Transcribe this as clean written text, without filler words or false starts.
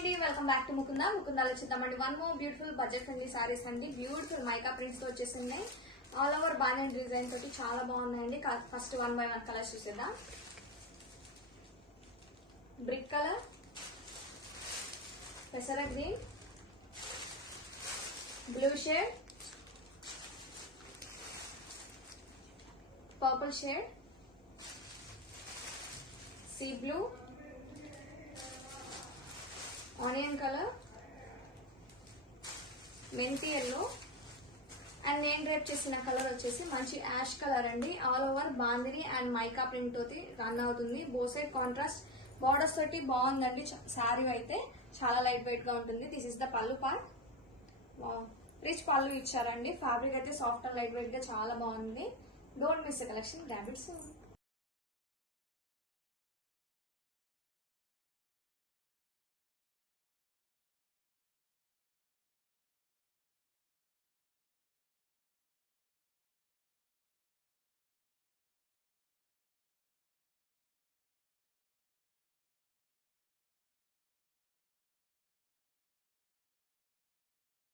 అండి, welcome back to ముకుందాలో చూద్దామండి. One more beautiful budget friendly sarees అండి. బ్యూటిఫుల్ మైకా ప్రింట్స్ తో వచ్చేసినాయి. ఆల్ ఓవర్ బానియన్ డిజైన్ తోటి చాలా బాగున్నాయండి. ఫస్ట్ 1 by 1 కలర్స్ చూసేద్దాం. బ్రిక్ కలర్, పెసర green, blue shade, purple shade, sea blue, onion colour, మెంతి ఎల్లో అండ్ నేను డ్రేప్ చేసిన కలర్ వచ్చేసి మంచి యాష్ కలర్ అండి. All over bandhani and mica print తోటి రన్ అవుతుంది. బోత్ సైడ్ కాంట్రాస్ట్ బార్డర్స్ తోటి బాగుందండి. శారీ అయితే చాలా లైట్ వెయిట్ గా ఉంటుంది. దిస్ ఇస్ ద పళ్ళు పార్ట్. రిచ్ పళ్ళు ఇచ్చారండి. ఫ్యాబ్రిక్ అయితే సాఫ్ట్ అండ్ లైట్ వెయిట్ గా చాలా బాగుంది. Don't miss the collection, grab it soon.